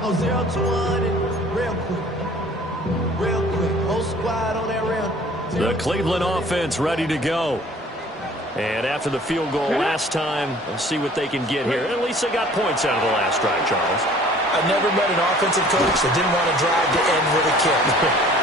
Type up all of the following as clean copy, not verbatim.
go 0 to 1 real quick. Real quick. Whole squad on that rail. The Cleveland offense ready to go. And after the field goal last time, let's see what they can get here. At least they got points out of the last drive, Charles. I never met an offensive coach that didn't want to drive to end with a kick.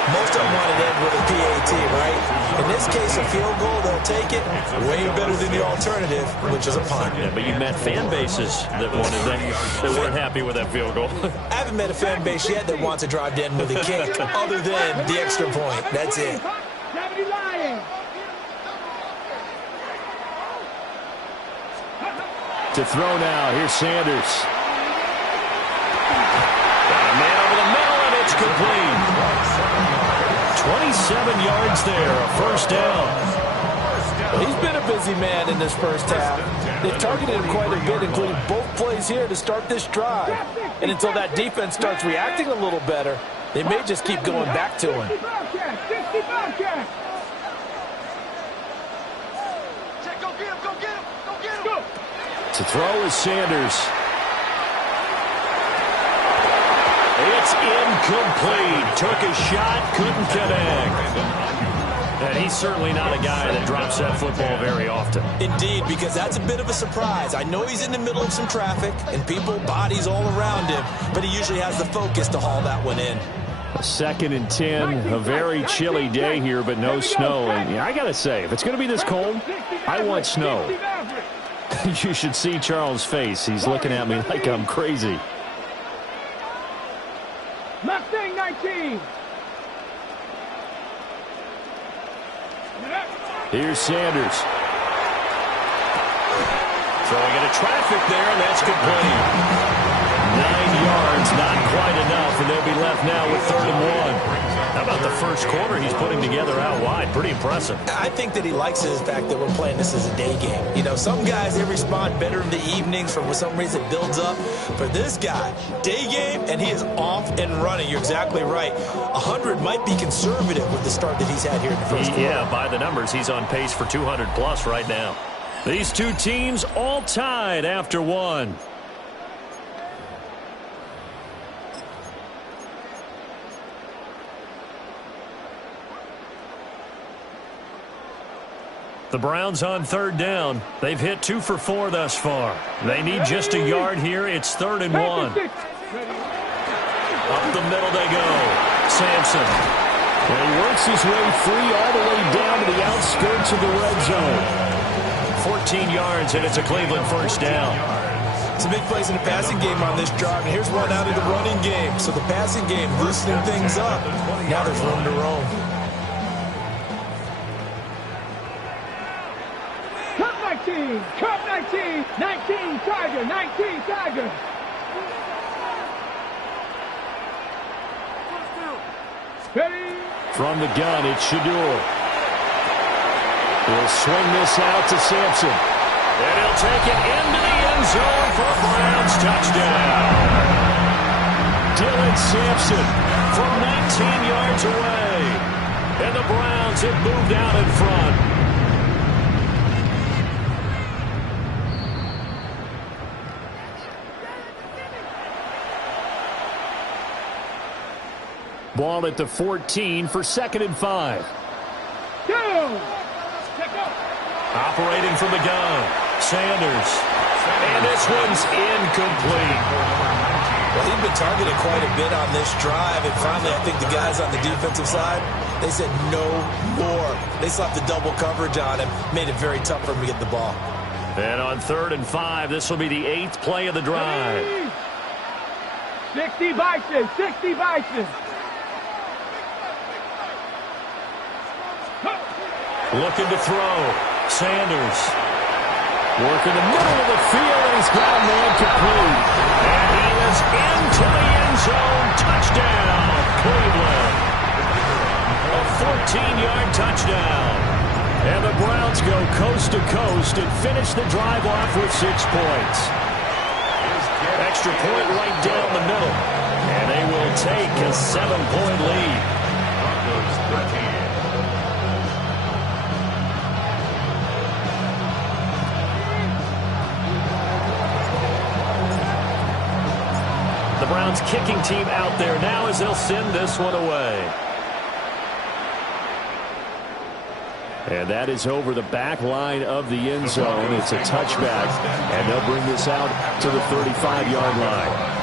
Most of them want to end with a PAT, right? In this case, a field goal, they'll take it. Way better than the alternative, which is a punt. Yeah, but you've met fan bases that wanted that weren't happy with that field goal. I haven't met a fan base yet that wants to drive to end with a kick, other than the extra point. That's it. To throw now, here's Sanders. Got a man over the middle, and it's complete. 27 yards there, a first down. He's been a busy man in this first half. They've targeted him quite a bit, including both plays here to start this drive. And until that defense starts reacting a little better, they may just keep going back to him. To throw is Sanders. It's incomplete. Took a shot, couldn't connect. And he's certainly not a guy that drops that football very often. Indeed, because that's a bit of a surprise. I know he's in the middle of some traffic and people, bodies all around him, but he usually has the focus to haul that one in. 2nd and 10, a very chilly day here, but no snow. And yeah, I got to say, if it's going to be this cold, I want snow. You should see Charles' face. He's looking at me like I'm crazy. Mustang 19. Here's Sanders. Throwing into traffic there, and that's complete. 9 yards, not quite enough, and they'll be left now with 3rd and 1. How about the first quarter he's putting together out wide? Pretty impressive. I think that he likes the fact that we're playing this as a day game. You know, some guys, they respond better in the evenings for some reason it builds up. For this guy, day game, and he is off and running. You're exactly right. 100 might be conservative with the start that he's had here in the first quarter. Yeah, by the numbers, he's on pace for 200+ right now. These two teams all tied after one. The Browns on 3rd down. They've hit 2 for 4 thus far. They need just a yard here. It's 3rd and 1. Up the middle they go. Sampson. And he works his way free all the way down to the outskirts of the red zone. 14 yards, and it's a Cleveland first down. Some big plays in the passing game on this drive, and here's one out of the running game. So the passing game loosening things up. Now there's room to roam. Cup 19, 19 Tiger, 19 Tiger. Ready? From the gun, it's Shadur. He'll swing this out to Sampson. And he'll take it into the end zone for a Browns touchdown. Dylan Sampson from 19 yards away. And the Browns have moved out in front. Ball at the 14 for 2nd and 5. Operating from the gun, Sanders. And this one's incomplete. Well, he's been targeted quite a bit on this drive, and finally I think the guys on the defensive side, they said no more. They slapped the double coverage on him, made it very tough for him to get the ball. And on 3rd and 5, this will be the 8th play of the drive. 60 Bison, 60 Bison. Looking to throw. Sanders. Working the middle of the field, and he's got a man complete. And he is into the end zone. Touchdown, Cleveland. A 14-yard touchdown. And the Browns go coast to coast and finish the drive off with 6 points. Extra point right down the middle. And they will take a 7-point lead. Browns kicking team out there now as they'll send this one away. And that is over the back line of the end zone. It's a touchback, and they'll bring this out to the 35-yard line.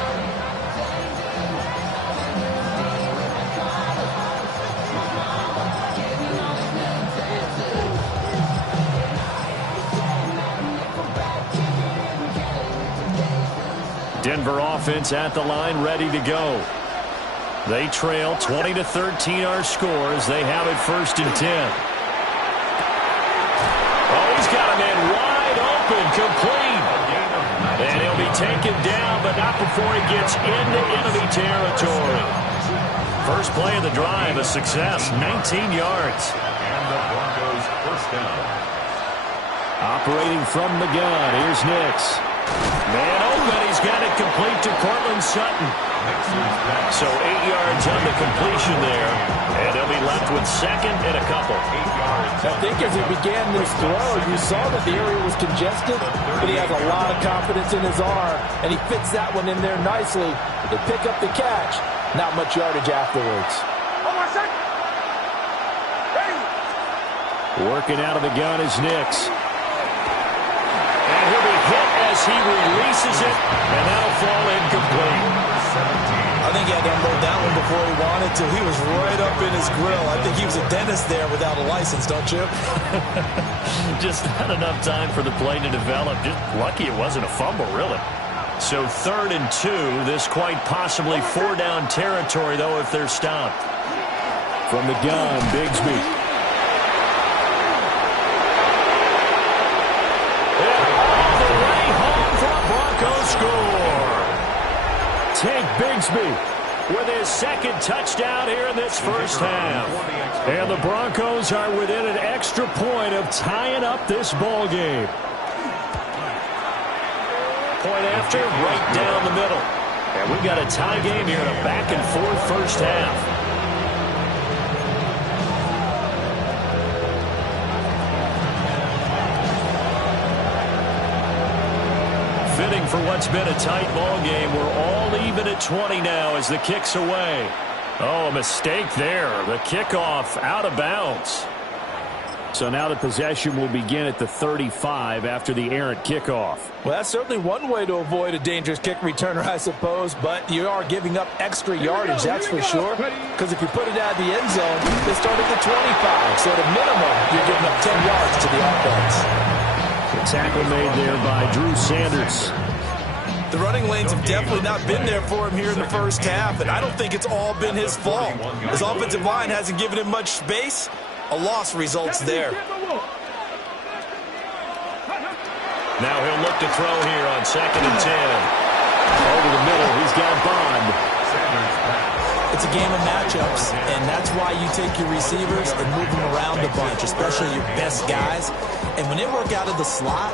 Denver offense at the line, ready to go. They trail 20-13 our score as they have it 1st and 10. Oh, he's got a man wide open, complete. And he'll be taken down, but not before he gets into enemy territory. First play of the drive, a success, 19 yards. And the Broncos first down. Operating from the gun, here's Nix. Man open, he's got it complete to Cortland Sutton. So 8 yards on the completion there, and they'll be left with 2nd and a couple. I think as he began this throw, you saw that the area was congested, but he has a lot of confidence in his arm, and he fits that one in there nicely. They pick up the catch. Not much yardage afterwards. Working out of the gun is Nix. And he'll be hit as he releases it, and that'll fall incomplete. I think he had to unload that one before he wanted to. He was right up in his grill. I think he was a dentist there without a license, don't you? Just not enough time for the play to develop. Just lucky it wasn't a fumble, really. So 3rd and 2. This quite possibly 4-down territory, though, if they're stopped. From the gun, Bgsb. All the way home for a Broncos score. Take Bgsb with his 2nd touchdown here in this first half. And the Broncos are within an extra point of tying up this ball game. Point after, right down the middle. And we've got a tie game here in a back-and-forth first half. Fitting for what's been a tight ball game. We're all even at 20 now as the kick's away. Oh, a mistake there. The kickoff out of bounds. So now the possession will begin at the 35 after the errant kickoff. Well, that's certainly one way to avoid a dangerous kick returner, I suppose, but you are giving up extra yardage, that's for sure. Because if you put it out of the end zone, they start at the 25. So at a minimum, you're giving up 10 yards to the offense. The tackle made there by Drew Sanders. The running lanes have definitely not been there for him here in the first half, and I don't think it's all been his fault. His offensive line hasn't given him much space. A loss results there. Now he'll look to throw here on 2nd and 10. Over the middle, he's got Bond. It's a game of matchups, and that's why you take your receivers and move them around a bunch, especially your best guys. And when they work out of the slot,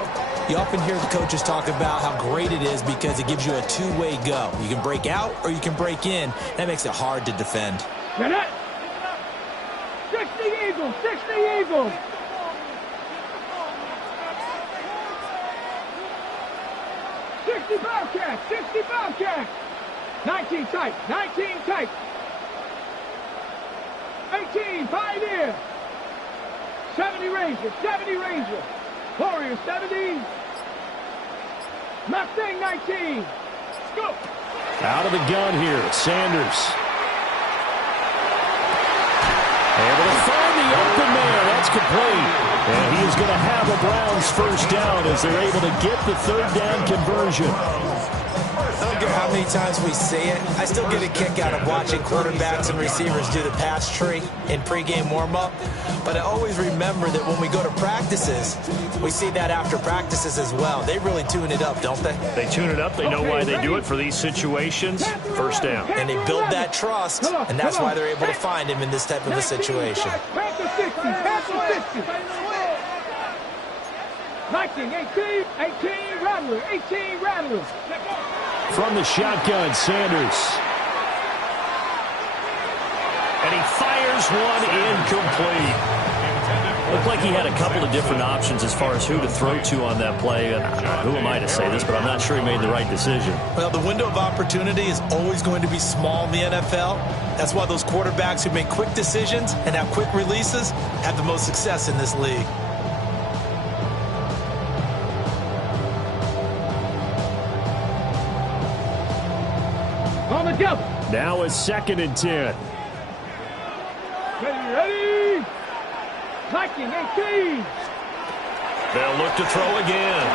you often hear the coaches talk about how great it is because it gives you a two-way go. You can break out or you can break in. That makes it hard to defend. 60 Eagles, 60 Eagles. Bobcats, 60 Bobcats. 19 tight, 19 tight. 18 Pioneer. 70 Ranger, 70 Ranger. Warrior 70. Mustang 19. Go. Out of the gun here, Sanders. Able to find the open man. That's complete. And he is going to have a Browns first down as they're able to get the 3rd down conversion. I don't care how many times we say it, I still get a kick out of watching quarterbacks and receivers do the pass tree in pregame warm-up. But I always remember that when we go to practices, we see that after practices as well. They really tune it up, don't they? They tune it up. They know why they do it for these situations. First down. And they build that trust, and that's why they're able to find him in this type of a situation. Back to 60, back to 60. 19, 18, 18, Rattler, 18, Rattler. From the shotgun, Sanders. And he fires one incomplete. Looked like he had a couple of different options as far as who to throw to on that play. And who am I to say this, but I'm not sure he made the right decision. Well, the window of opportunity is always going to be small in the NFL. That's why those quarterbacks who make quick decisions and have quick releases have the most success in this league. On the double. Now it's 2nd and 10. Ready. 19-18. They'll look to throw again.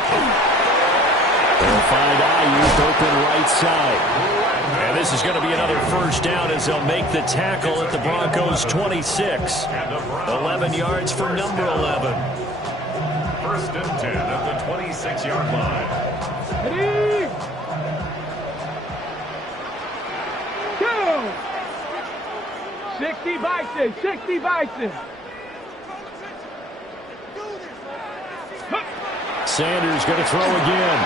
They'll find Ayuk open right side. And this is going to be another first down as they'll make the tackle at the Broncos' 26. 11 yards for number 11. 1st and 10 at the 26-yard line. Ready. Go. 60 Bison. 60 Bison. Sanders going to throw again.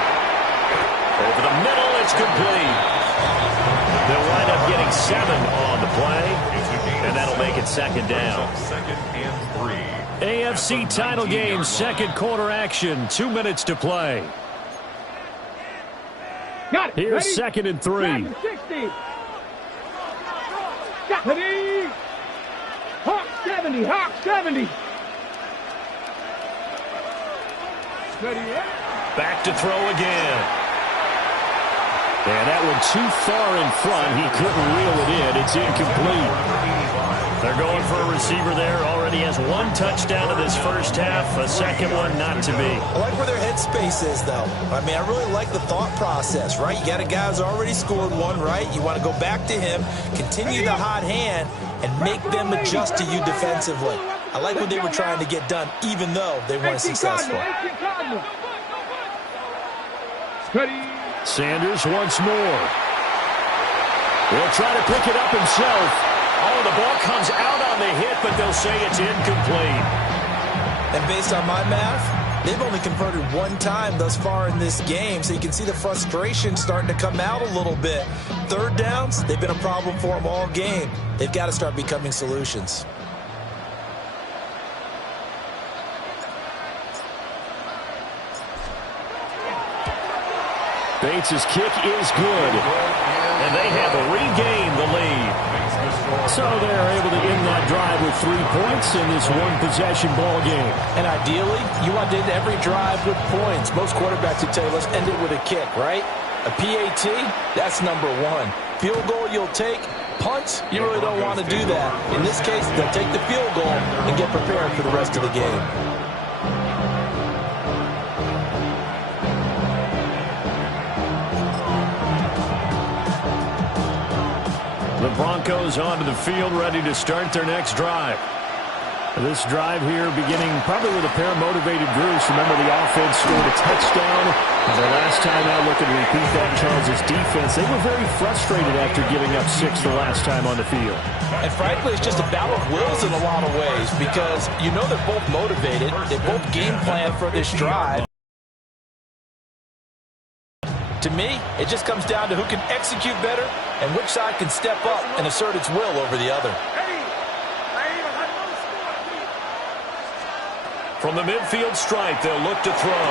Over the middle, it's complete. They'll wind up getting 7 on the play, and that'll make it 2nd down. 2nd and 3. AFC title game, 2nd quarter action, 2 minutes to play. Got it. Here's Ready? 2nd and 3. 60. Got it. Ready. Hawk 70. Hawk 70. Ready. Back to throw again. And that one too far in front. He couldn't reel it in. It's incomplete. They're going for a receiver there. Already has 1 touchdown in this first half. A second one not to be. I like where their headspace is, though. I mean, I really like the thought process, right? You got a guy who's already scored 1, right? You want to go back to him, continue the hot hand, and make them adjust to you defensively. I like what they were trying to get done, even though they weren't successful. Ready. Sanders once more. He'll try to pick it up himself. Oh, the ball comes out on the hit, but they'll say it's incomplete. And based on my math, they've only converted 1 time thus far in this game, so you can see the frustration starting to come out a little bit. 3rd downs, they've been a problem for them all game. They've got to start becoming solutions. Bates' kick is good, and they have regained the lead. So they're able to end that drive with 3 points in this 1-possession ball game. And ideally, you want to end every drive with points. Most quarterbacks would tell you, let's end it with a kick, right? A PAT, that's number 1. Field goal you'll take. Punts, you really don't want to do that. In this case, they'll take the field goal and get prepared for the rest of the game. The Broncos onto the field, ready to start their next drive. This drive here beginning probably with a pair of motivated Bruce. Remember, the offense scored a touchdown. And their last time out, looking to repeat that Charles' defense. They were very frustrated after giving up 6 the last time on the field. And frankly, it's just a battle of wills in a lot of ways because you know they're both motivated. They both game plan for this drive. To me, it just comes down to who can execute better and which side can step up and assert its will over the other. From the midfield stripe, they'll look to throw.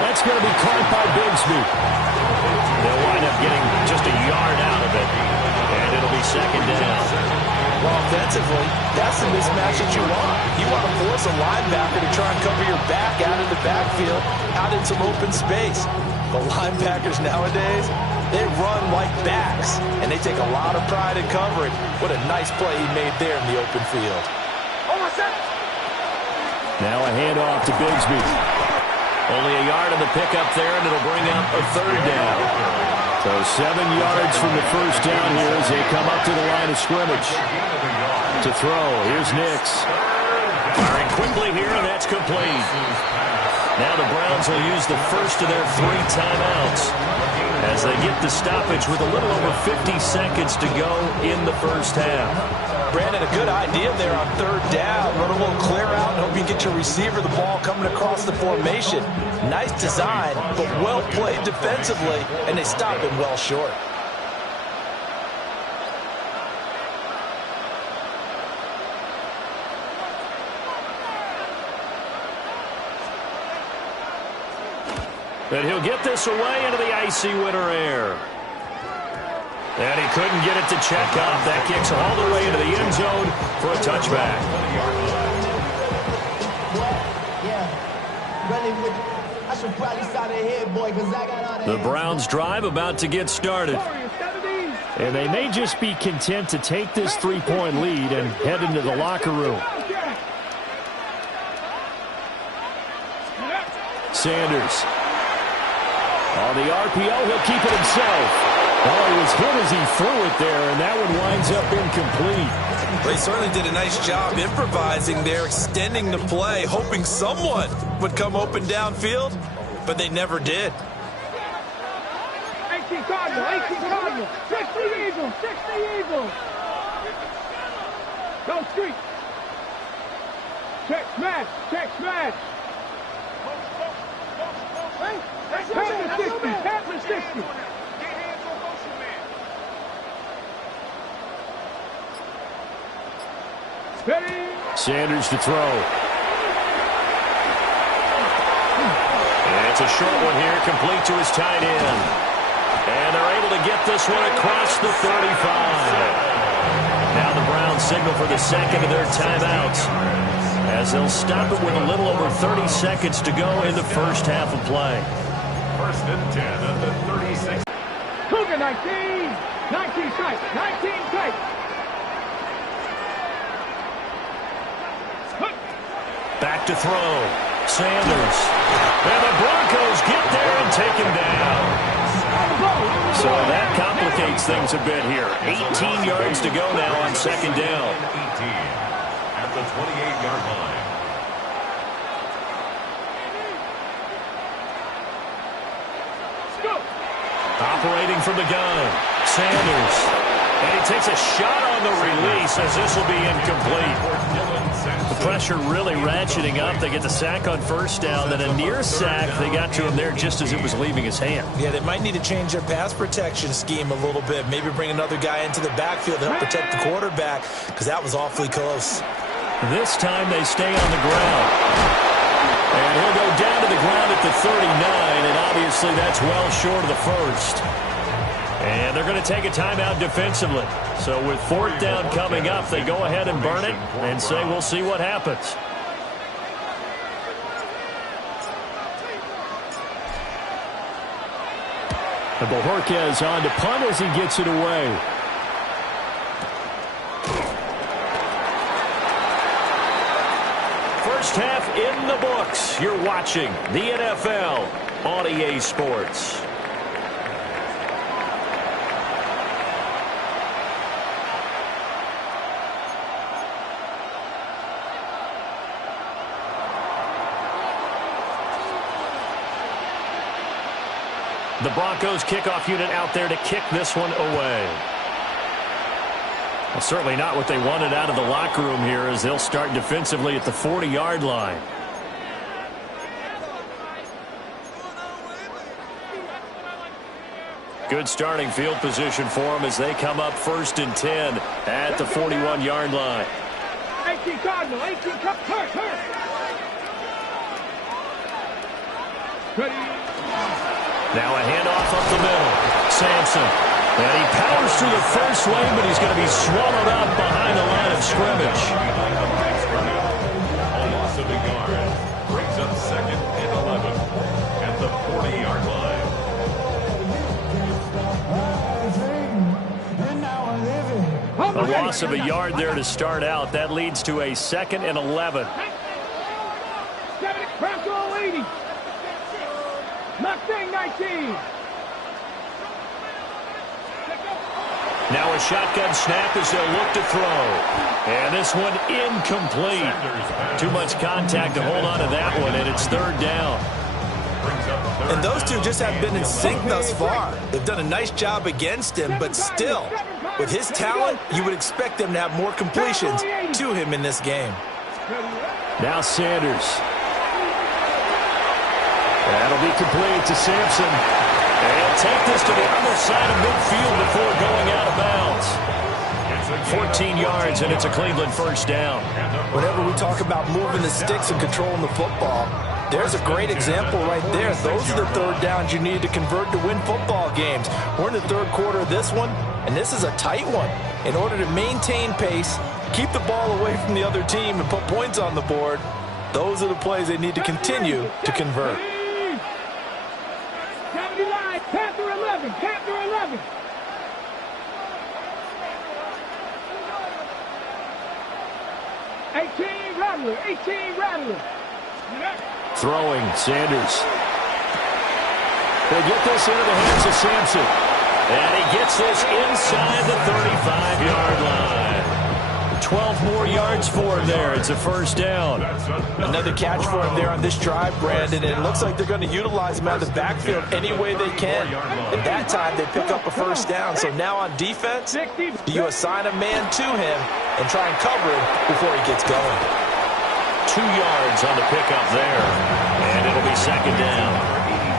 That's going to be caught by Bgsb. They'll wind up getting just a yard out of it, and it'll be 2nd down. Well, offensively, that's the mismatch that you want. You want to force a linebacker to try and cover your back out in the backfield, out in some open space. But linebackers nowadays, they run like backs, and they take a lot of pride in covering. What a nice play he made there in the open field. Now a handoff to Bgsb. Only a yard on the pickup there, and it'll bring up a 3rd down. So 7 yards from the first down here as they come up to the line of scrimmage. To throw, here's Nix. Firing quickly here, and that's complete. Now the Browns will use the first of their 3 timeouts as they get the stoppage with a little over 50 seconds to go in the first half. Brandon, a good idea there on 3rd down. Run a little clear out and hope you get your receiver the ball coming across the formation. Nice design, but well played defensively, and they stop him well short. And he'll get this away into the icy winter air. And he couldn't get it to check up. That kicks all the way into the end zone for a touchback. The Browns drive about to get started. And they may just be content to take this 3-point lead and head into the locker room. Sanders. On the RPO, he'll keep it himself. Oh, he was hit as he threw it there, and that one winds up incomplete. They certainly did a nice job improvising there, extending the play, hoping someone would come open downfield, but they never did. 18 Cardinal, 60 Eagles, 60 Eagles. Go street. Check smash, check smash. Pat 60. Sanders to throw. And it's a short one here, complete to his tight end. And they're able to get this one across the 35. Now the Browns signal for the second of their timeouts, as they'll stop it with a little over 30 seconds to go in the first half of play. First and 10 at the 36. Cougar 19 tight, 19 tight. Back to throw. Sanders. And the Broncos get there and take him down. So that complicates things a bit here. 18 yards to go now on second down. 18 at the 28-yard line. Operating from the gun. Sanders. And he takes a shot on the release as this will be incomplete. The pressure really ratcheting up. They get the sack on first down, then a near sack. They got to him there just as it was leaving his hand. Yeah, they might need to change their pass protection scheme a little bit. Maybe bring another guy into the backfield to help protect the quarterback, because that was awfully close. This time they stay on the ground. And he'll go down to the ground at the 39, and obviously that's well short of the first. And they're going to take a timeout defensively. So with fourth down coming up, they go ahead and burn it and say we'll see what happens. And Bojorquez on to punt as he gets it away. First half in the books. You're watching the NFL on EA Sports. The Broncos kickoff unit out there to kick this one away. Well, certainly not what they wanted out of the locker room here, as they'll start defensively at the 40-yard line. Good starting field position for them as they come up first and 10 at the 41-yard line. 18 Cardinal, 18 hurt. Now a handoff up the middle. Sampson. And he powers through the first lane, but he's going to be swallowed up behind the line of scrimmage. A loss of a yard brings up second and 11 at the 40-yard line. A loss of a yard there to start out. That leads to a second and 11. Bronco leading. Mustang 19. Now a shotgun snap as they'll look to throw. And this one incomplete. Too much contact to hold on to that one, and it's third down. And those two just have been in sync thus far. They've done a nice job against him, but still, with his talent, you would expect them to have more completions to him in this game. Now Sanders. That'll be complete to Sampson. And take this to the other side of midfield before going out of bounds. 14 yards, and it's a Cleveland first down. Whenever we talk about moving the sticks and controlling the football, There's a great example right there. Those are the third downs you need to convert to win football games. We're in the third quarter of this one, and this is a tight one. In order to maintain pace, keep the ball away from the other team, and put points on the board, those are the plays they need to continue to convert. 79, Panther 11, Panther 11. Rattler, 18 Rattler. Throwing, Sanders. They get this into the hands of Sampson. And he gets this inside the 35-yard line. 12 more yards for him there. It's a first down. Another catch for him there on this drive, Brandon. And it looks like they're going to utilize him out of the backfield any way they can. At that time, they pick up a first down. So now on defense, do you assign a man to him and try and cover him before he gets going? 2 yards on the pickup there. And it'll be second down.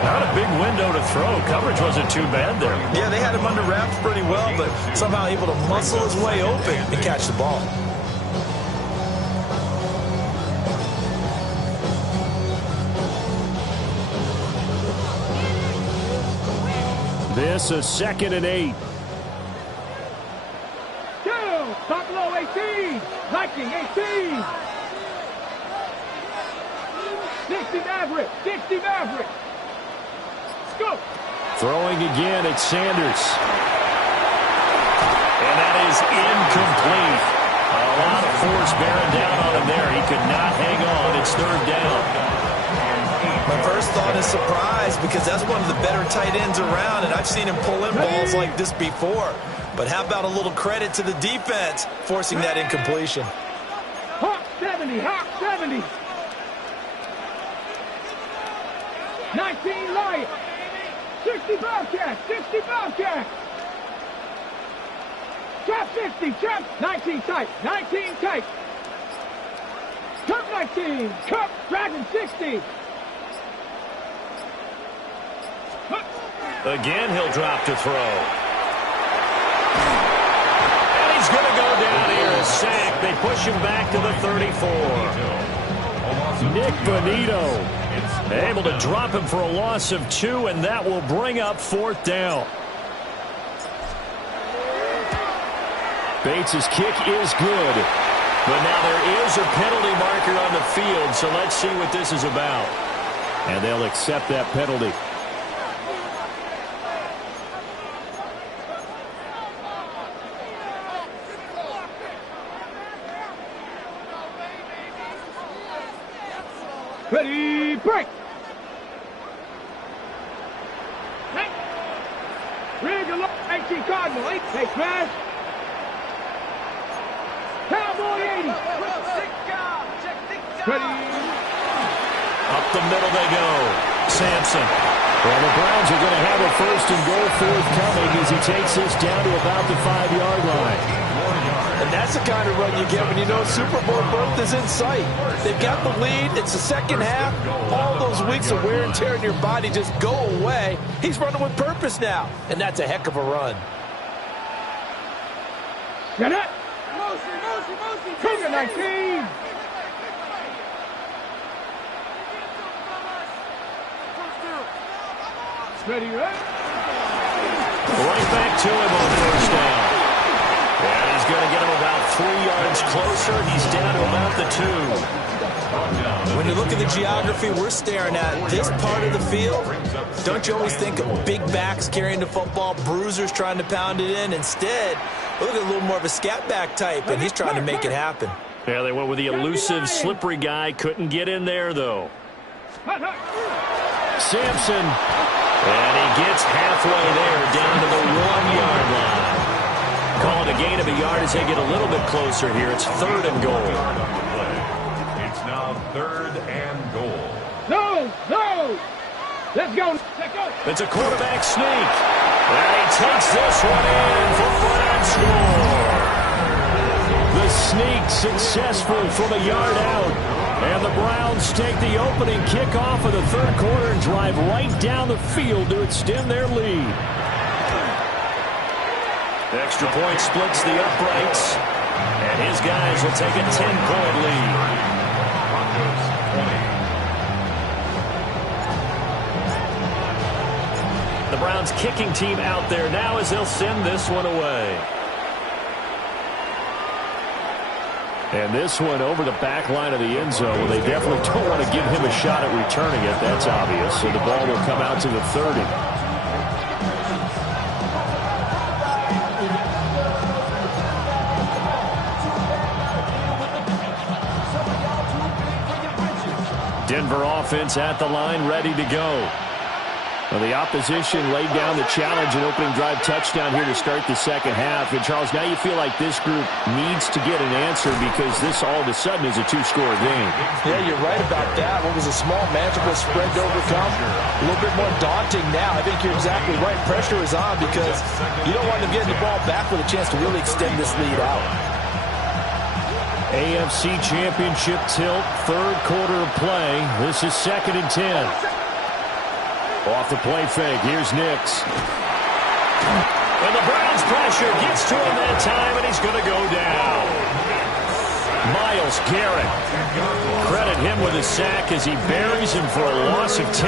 Not a big window to throw. Coverage wasn't too bad there. Yeah, they had him under wraps pretty well, but somehow able to muscle his way open and catch the ball. This is 2nd and 8. Two, Buffalo 18, Viking 18. 60 Maverick, 60 Maverick. Go. Throwing again, it's Sanders. And that is incomplete. A lot of force bearing down on him there. He could not hang on. It's third down. My first thought is surprise, because that's one of the better tight ends around, and I've seen him pull in balls like this before. But how about a little credit to the defense forcing that incompletion? Hawk 70, Hawk 70. 19 Lion. 60 Bobcat, 60 Bobcat. Trap 50, trap 19 tight, 19 tight. Cup 19, Cup Dragon 60. Again, he'll drop to throw. And he's going to go down here. A sack. They push him back to the 34. Nick Bonito able to drop him for a loss of 2, and that will bring up 4th down. Bates' kick is good. But now there is a penalty marker on the field, so let's see what this is about. And they'll accept that penalty. Ready, break. Rig 18 Cardinal, 8 take pass. Cowboy 80. Ready. Up the middle they go. Sampson. Well, the Browns are going to have a first and goal forthcoming as he takes this down to about the 5-yard line. And that's the kind of run you get when you know Super Bowl berth is in sight. They've got the lead. It's the second half. All those weeks of wear and tear in your body just go away. He's running with purpose now, and that's a heck of a run. Get it. Cougar 19. Ready, right? Right back to him on first down. And he's going to get him about 3 yards closer. He's down to about the 2. When you look at the geography we're staring at, this part of the field, don't you always think of big backs carrying the football, bruisers trying to pound it in? Instead, look at a little more of a scat back type, and he's trying to make it happen. Yeah, they went with the elusive, slippery guy. Couldn't get in there, though. Sampson. And he gets halfway there, down to the 1-yard line. Calling a gain of a yard as they get a little bit closer here. It's 3rd and goal. It's now 3rd and goal. No. Let's go. It's a quarterback sneak. And he takes this one in for fun and score. The sneak successful from a yard out. And the Browns take the opening kickoff of the third quarter and drive right down the field to extend their lead. Extra point splits the uprights. And his guys will take a 10-point lead. The Browns kicking team out there now as they'll send this one away. And this one over the back line of the end zone. Well, they definitely don't want to give him a shot at returning it. That's obvious. So the ball will come out to the 30. Denver offense at the line, ready to go. Well, the opposition laid down the challenge, an opening drive touchdown here to start the second half. And, Charles, now you feel like this group needs to get an answer because this all of a sudden is a two-score game. Yeah, you're right about that. What was a small, manageable spread to overcome, a little bit more daunting now. I think you're exactly right. Pressure is on because you don't want them getting the ball back with a chance to really extend this lead out. AFC Championship tilt, third quarter of play. This is 2nd and 10. Off the play fake, here's Nix. And the Browns pressure gets to him that time, and he's going to go down. Myles Garrett. Credit him with a sack as he buries him for a loss of 10.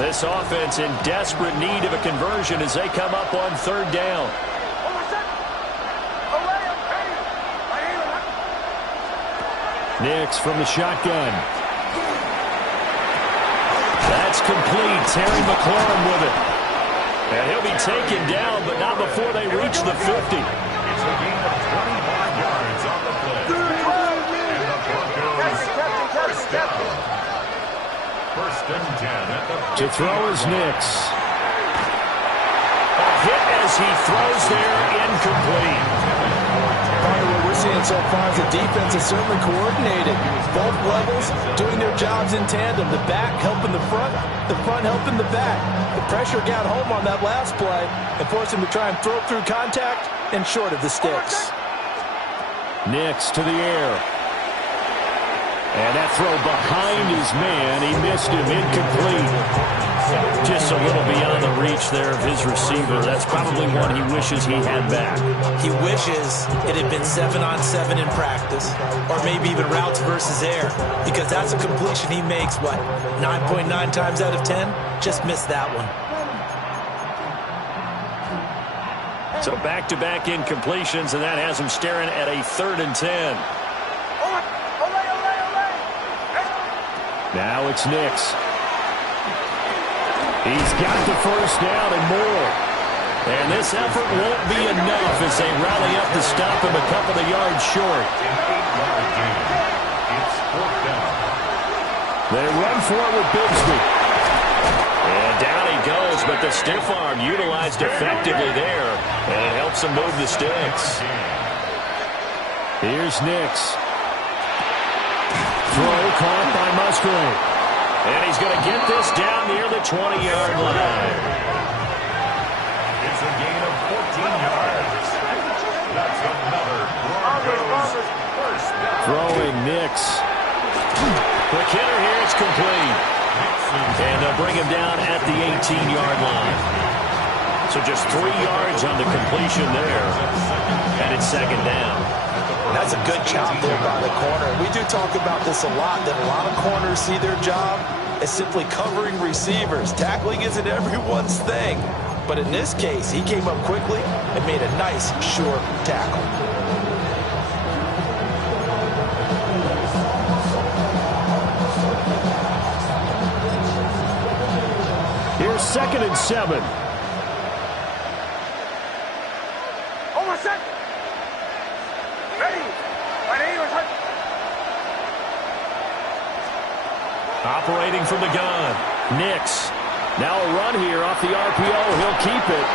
This offense in desperate need of a conversion as they come up on 3rd down. Nix from the shotgun. That's complete. Terry McLaurin with it. And he'll be taken down, but not before they reach the 50. It's a gain of 25 yards on the play. And the Broncos first down. 1st and 10 at the 50. To throw is Nix. A hit as he throws there, incomplete. What we're seeing so far is the defense is certainly coordinated. Both levels doing their jobs in tandem. The back helping the front helping the back. The pressure got home on that last play and forced him to try and throw through contact and short of the sticks. Nix to the air. And that throw behind his man. He missed him, incomplete. Just a little beyond the reach there of his receiver. That's probably one he wishes he had back. He wishes it had been 7-on-7 in practice, or maybe even routes versus air, because that's a completion he makes, 9.9 times out of 10? Just missed that one. So back-to-back incompletions, and that has him staring at a 3rd and 10. Now it's Nix. He's got the first down and more. And this effort won't be enough as they rally up to stop him a couple of yards short. It's 4th down. They run for it with Bixby. And down he goes, but the stiff arm utilized effectively there. And it helps him move the sticks. Here's Nix. Throw caught by Musgrave. And he's going to get this down near the 20-yard line. It's a gain of 14 yards. That's another Broncos first down. Throwing Nix. Quick hitter here, it's complete. And they'll bring him down at the 18-yard line. So just 3 yards on the completion there. And it's 2nd down. That's a good job there by the corner. We do talk about this a lot, that a lot of corners see their job as simply covering receivers. Tackling isn't everyone's thing. But in this case, he came up quickly and made a nice, short tackle. Here's 2nd and 7. Operating from the gun. Nix. Now a run here off the RPO. He'll keep it.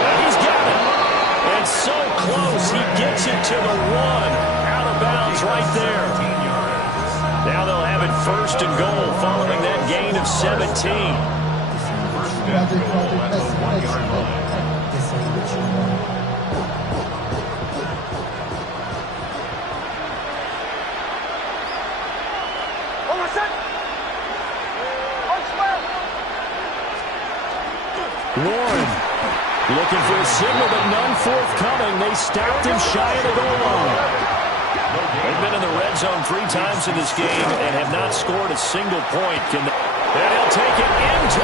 And he's got it. And so close. He gets it to the 1. Out of bounds right there. Now they'll have it 1st and goal following that gain of 17. First and goal at the 1-yard line. Warren looking for a signal, but none forthcoming. They stopped him shy of the goal line. They've been in the red zone 3 times in this game and have not scored a single point. And he'll take it into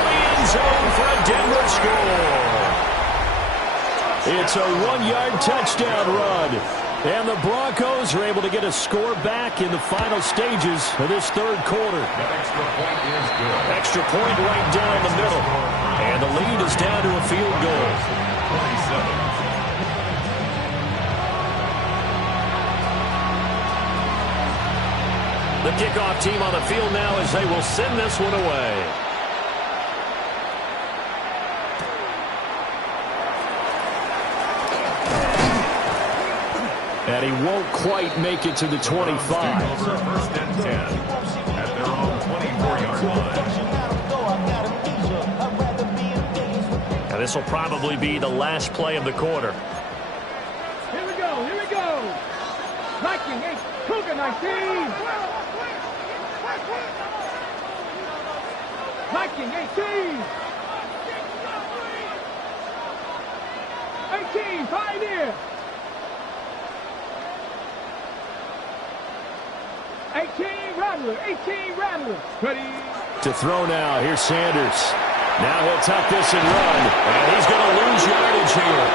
It's a 1-yard touchdown run. And the Broncos are able to get a score back in the final stages of this third quarter. That extra point is good. Extra point right down the middle. And the lead is down to a field goal. 27. The kickoff team on the field now as they will send this one away. And he won't quite make it to the 25. First and 10 at their own 24-yard line. And this will probably be the last play of the quarter. Here we go, here we go. Viking 8, Cougar 19. Viking 18. 18, Pioneer. 18, Rattler, 18, Rattler. Ready. To throw now. Here's Sanders. Now he'll tuck this and run. And he's going to lose yardage here,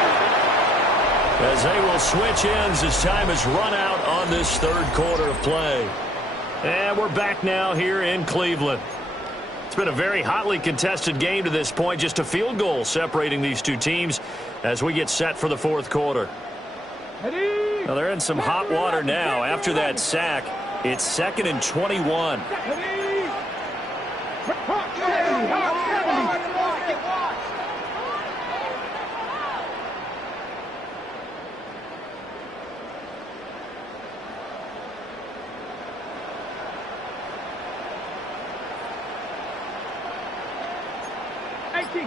as they will switch ends as time has run out on this third quarter of play. And we're back now here in Cleveland. It's been a very hotly contested game to this point. Just a field goal separating these two teams as we get set for the fourth quarter. Well, they're in some hot water now after that sack. It's 2nd and 21.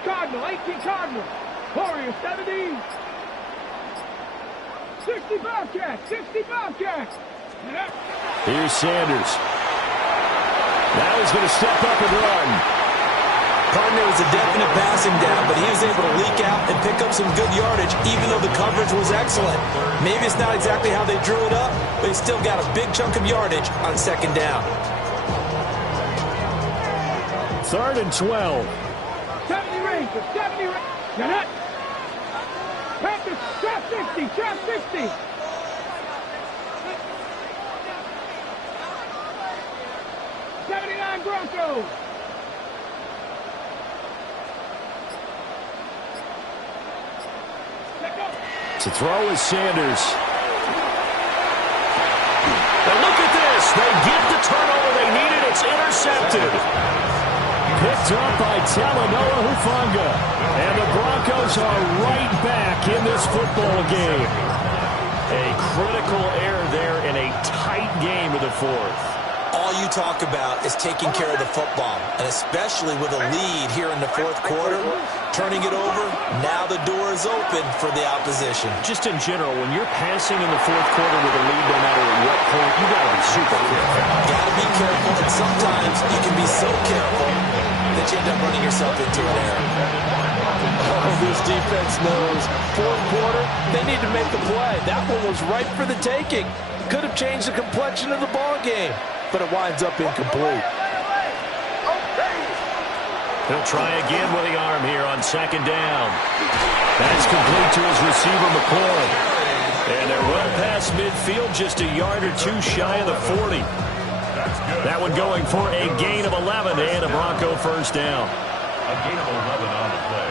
Cardinal, 18 Cardinal. Warrior 70. 60 Bobcats, 60 Bobcats. Here's Sanders. Now he's going to step up and run. Partner was a definite passing down, but he was able to leak out and pick up some good yardage, even though the coverage was excellent. Maybe it's not exactly how they drew it up, but he still got a big chunk of yardage on second down. 3rd and 12. 70 Rangers, 70 Rangers. Panthers, trap 60, trap 60. Broncos. To throw is Sanders. And look at this. They get the turnover they needed. It's intercepted. Picked up by Talanoa Hufanga. And the Broncos are right back in this football game. A critical error there in a tight game of the fourth. All you talk about is taking care of the football, and especially with a lead here in the fourth quarter, turning it over, now the door is open for the opposition. Just in general, when you're passing in the fourth quarter with a lead, no matter at what point, you got to be super careful. Got to be careful, and sometimes you can be so careful that you end up running yourself into an error. Oh, this defense knows. Fourth quarter, they need to make the play. That one was right for the taking. Could have changed the complexion of the ball game, but it winds up incomplete. He'll try again with the arm here on second down. That's complete to his receiver, McLaurin. And they're well past midfield, just a yard or two shy of the 40. That one going for a gain of 11 and a Bronco first down. A gain of 11 on the play.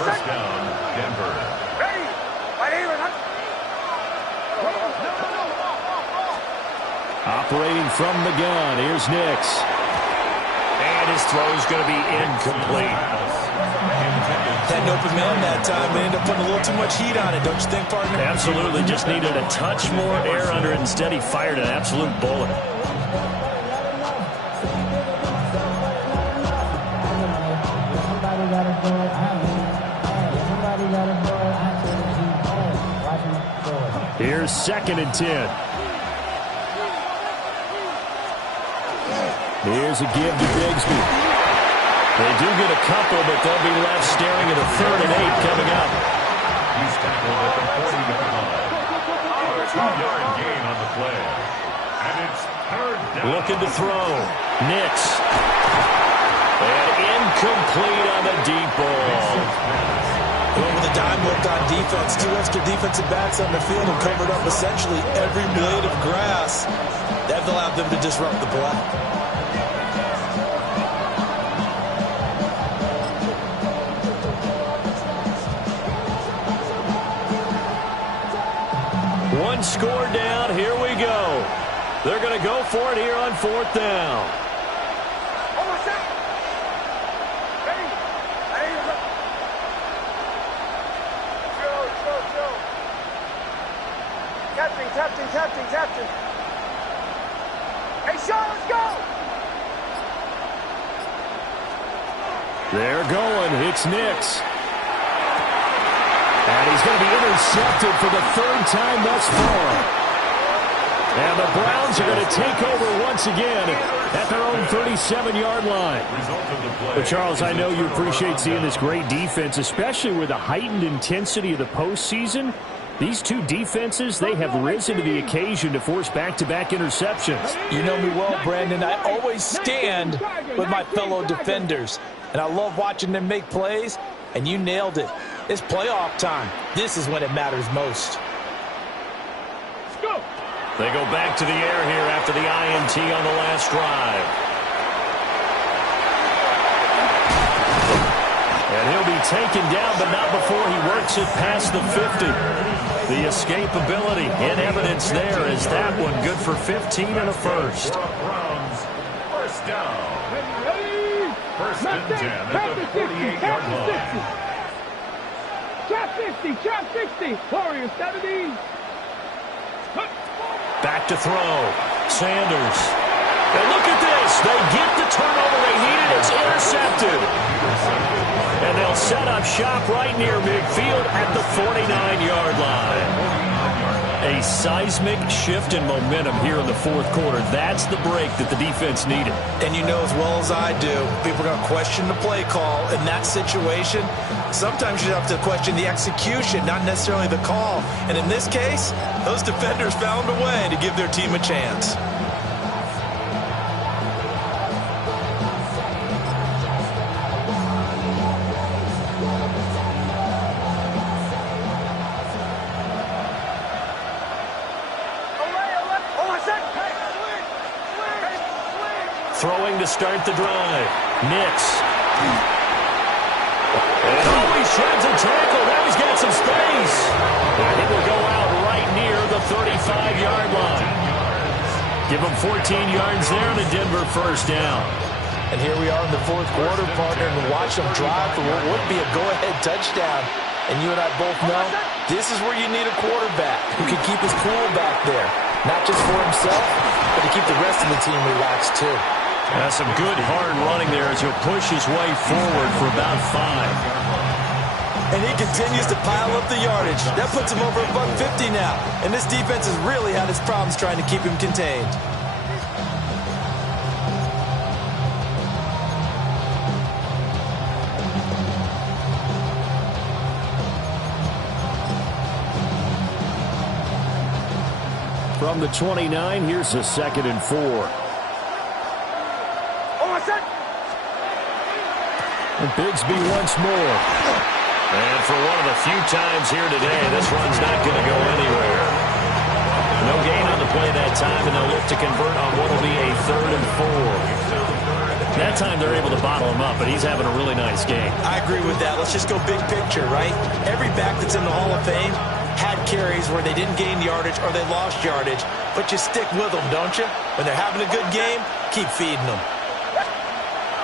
First down, Denver. Operating from the gun, here's Nix. And his throw is going to be incomplete. Had an open man that time, but ended up putting a little too much heat on it, don't you think, partner? Absolutely, just needed a touch more air under it. Instead, he fired an absolute bullet. Here's 2nd and 10. Here's a give to Bgsb. They do get a couple, but they'll be left staring at a 3rd and 8 coming up. He's tackled at the 40-yard line. A 2-yard gain on the play. And it's 3rd down. Looking to throw. Nix. And incomplete on the deep ball. Whoever the the dime looked on defense. 2 extra defensive backs on the field and covered up essentially every blade of grass. That allowed them to disrupt the play. One score down. Here we go. They're going to go for it here on 4th down. Captain. Hey, Sean, let's go! They're going. It's Nix. And he's going to be intercepted for the 3rd time thus far. And the Browns are going to take over once again at their own 37-yard line. But, Charles, I know you appreciate seeing this great defense, especially with the heightened intensity of the postseason. These two defenses, they have risen to the occasion to force back-to-back interceptions. You know me well, Brandon. I always stand with my fellow defenders. And I love watching them make plays, and you nailed it. It's playoff time. This is when it matters most. They go back to the air here after the INT on the last drive. And he'll be taken down, but not before he works it past the 50. The escapability in evidence there is that one good for 15 and a first. Browns, 1st down. 1st and 10 at the 48-yard line. Trap 60. Warriors 70. Back to throw. Sanders. And look at this. They get the turnover they needed. It's intercepted. And they'll set up shop right near midfield at the 49-yard line. A seismic shift in momentum here in the 4th quarter. That's the break that the defense needed. And you know as well as I do, people are going to question the play call in that situation. Sometimes you have to question the execution, not necessarily the call. And in this case, those defenders found a way to give their team a chance. Throwing to start the drive. Nix. And he shreds a tackle. Now he's got some space. And he will go out right near the 35-yard line. Give him 14 yards there and a Denver 1st down. And here we are in the 4th quarter, partner, and watch them drive for what would be a go-ahead touchdown. And you and I both know this is where you need a quarterback who can keep his cool back there. Not just for himself, but to keep the rest of the team relaxed, too. Some good hard running there as he'll push his way forward for about 5. And he continues to pile up the yardage. That puts him over $150 now. And this defense has really had its problems trying to keep him contained. From the 29, here's a 2nd and 4. And Bgsb once more. And for one of the few times here today, this run's not going to go anywhere. No gain on the play that time, and they'll look to convert on what will be a 3rd and 4. That time they're able to bottle him up, but he's having a really nice game. I agree with that. Let's just go big picture, right? Every back that's in the Hall of Fame had carries where they didn't gain yardage or they lost yardage, but you stick with them, don't you? When they're having a good game, keep feeding them.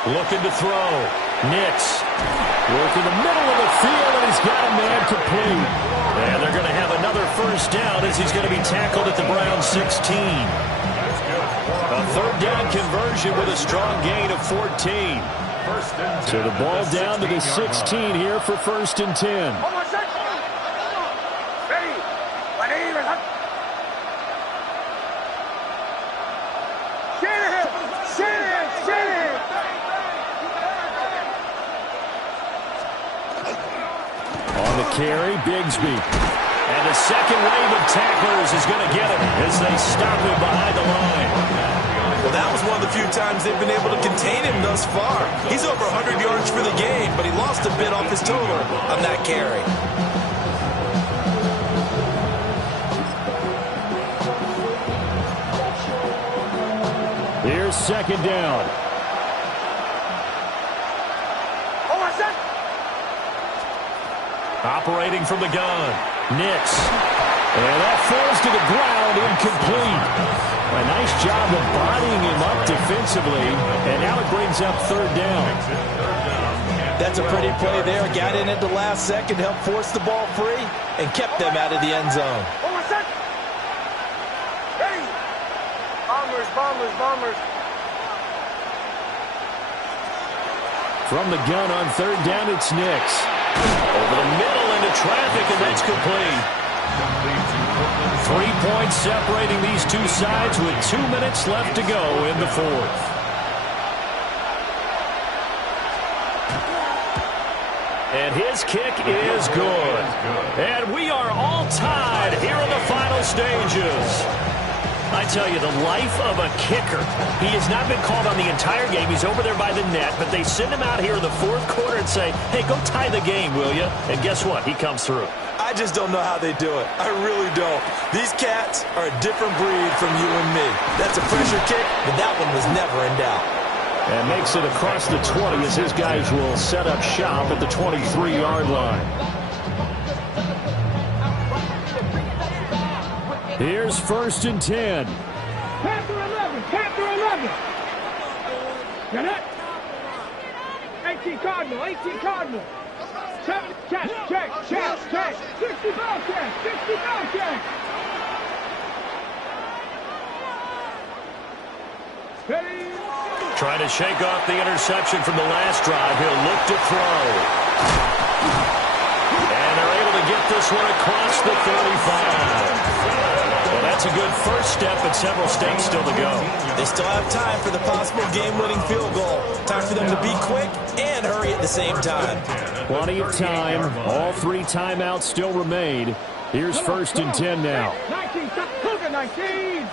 Looking to throw. Nix. Working the middle of the field, and he's got a man complete. And they're going to have another 1st down as he's going to be tackled at the Browns 16. A 3rd down conversion with a strong gain of 14. So the ball down to the 16 here for 1st and 10. Carry, Bgsb. And the second wave of tacklers is going to get him as they stop him behind the line. Well, that was one of the few times they've been able to contain him thus far. He's over 100 yards for the game, but he lost a bit off his total on that carry. Here's second down. Operating from the gun. Nix. And that falls to the ground, incomplete. A nice job of bodying him up defensively, and now it brings up third down. That's a pretty play there. Got in at the last second, helped force the ball free, and kept them out of the end zone. Bombers. From the gun on third down, it's Nix. Over the middle into traffic, and that's complete. 3 points separating these two sides with 2 minutes left to go in the fourth. And his kick is good. And we are all tied here in the final stages. I tell you, the life of a kicker. He has not been called on the entire game. He's over there by the net, but they send him out here in the fourth quarter and say, hey, go tie the game, will you? And guess what? He comes through. I just don't know how they do it. I really don't. These cats are a different breed from you and me. That's a pressure kick, but that one was never in doubt. And makes it across the 20 as his guys will set up shop at the 23-yard line. Here's first and 10. Panther 11. Get it? 18 Cardinal. 7, check. 60 ball check. Ready? Trying to shake off the interception from the last drive. He'll look to throw. And they're able to get this one across the 35. Well, that's a good first step, but several stakes still to go. They still have time for the possible game-winning field goal. Time for them to be quick and hurry at the same time. Plenty of time. All 3 timeouts still remain. Here's first and 10 now. 19, Cougar 19.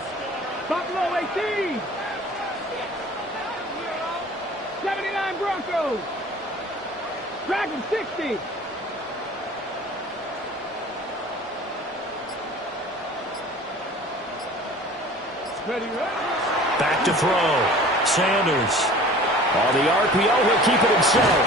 Buffalo 18. 79 Broncos. Dragon 60. Ready. Back to throw. Sanders. On the RPO, he'll keep it himself.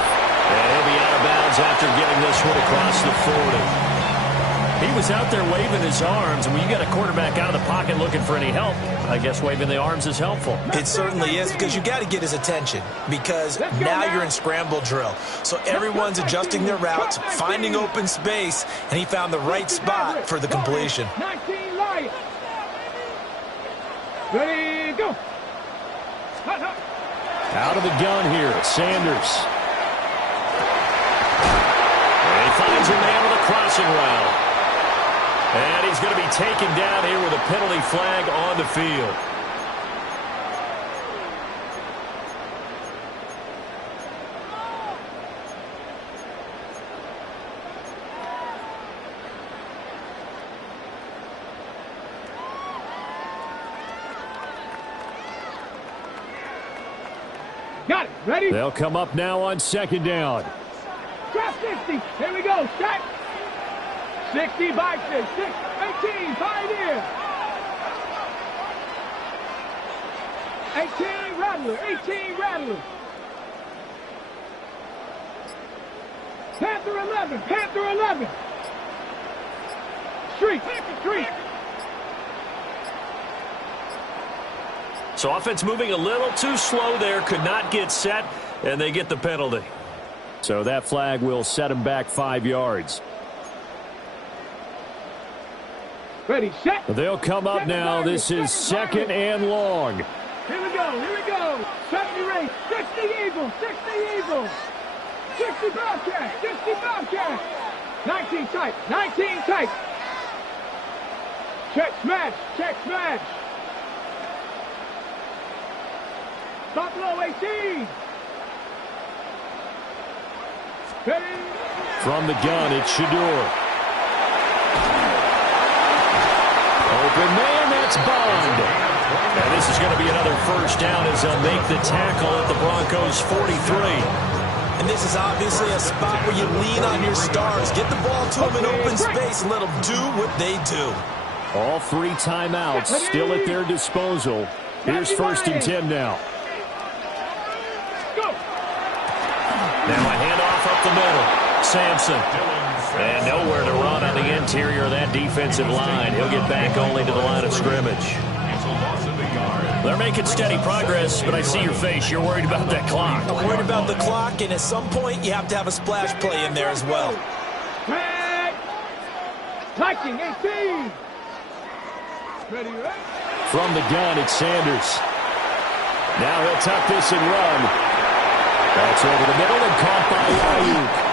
And he'll be out of bounds after getting this one across the 40. He was out there waving his arms, and when you got a quarterback out of the pocket looking for any help, I guess waving the arms is helpful. It certainly is, because you got to get his attention, because now you're in scramble drill. So everyone's adjusting their routes, finding open space, and he found the right spot for the completion. 19 Lions. Ready, go. Out of the gun here, Sanders. And he finds a man with a crossing route. And he's going to be taken down here with a penalty flag on the field. Got it. Ready? They'll come up now on second down. Drop 60. Here we go. Set. 60 by 6. 18. Pioneer. 18 Rattler. 18 Rattler. Panther 11. Panther 11. Street. Street. So offense moving a little too slow there, could not get set, and they get the penalty. So that flag will set him back 5 yards. Ready, set. They'll come up now. This is second and long. Here we go, here we go. 70 race, 60 Eagles, 60 Eagles. 60 Bobcat, 60 Bobcat. 19 tight, 19 tight. Check smash, check smash. Buffalo 18. Ready. From the gun, it's Shador. Open man, that's Bond. And this is going to be another first down as they'll make the tackle at the Broncos' 43. And this is obviously a spot where you lean on your stars. Get the ball to them in open space and let them do what they do. All 3 timeouts still at their disposal. Here's 1st and 10 now. Now a handoff up the middle. Sampson. And nowhere to run on the interior of that defensive line. He'll get back only to the line of scrimmage. They're making steady progress, but I see your face. You're worried about that clock. I'm worried about the clock, and at some point, you have to have a splash play in there as well. Liking 18. Ready, right? From the gun, it's Sanders. Now he'll tuck this and run. That's over the middle and caught by Ayuk.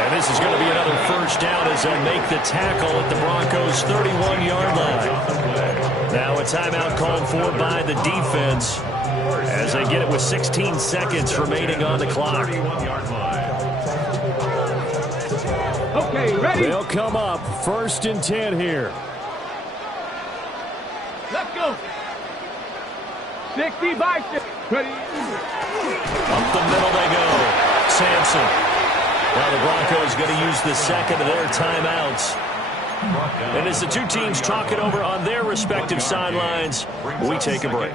And this is going to be another first down as they'll make the tackle at the Broncos' 31-yard line. Now a timeout called for by the defense as they get it with 16 seconds remaining on the clock. Okay, ready? They'll come up 1st and 10 here. Let's go. 60 by 6. Ready? Up the middle they go. Sampson. Now the Broncos going to use the second of their timeouts. And as the 2 teams talk it over on their respective sidelines, we take a break.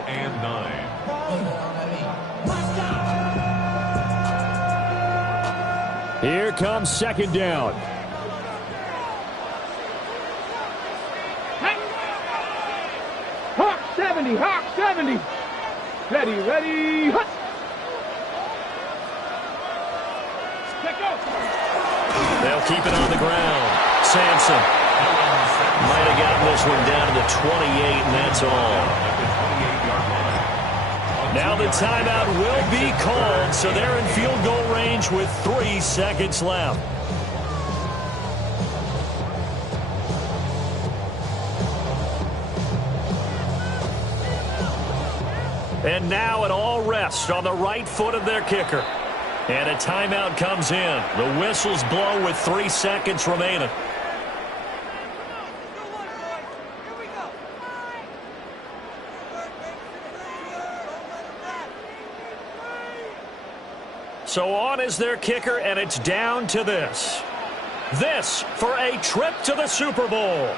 Here comes 2nd down. Hawk 70, Hawk 70. Ready, ready, hut. They'll keep it on the ground. Sampson might have gotten this one down to the 28, and that's all. Now the timeout will be called, so they're in field goal range with 3 seconds left. And now it all rests on the right foot of their kicker. And a timeout comes in. The whistles blow with 3 seconds remaining. So on is their kicker, and it's down to this. This for a trip to the Super Bowl.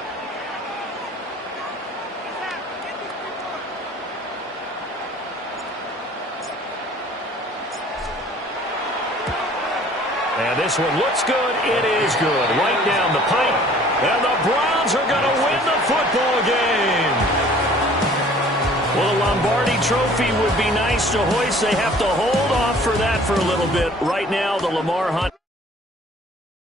And this one looks good. It is good. Right down the pipe. And the Browns are going to win the football game. Well, the Lombardi Trophy would be nice to hoist. They have to hold off for that for a little bit. Right now, the Lamar Hunt.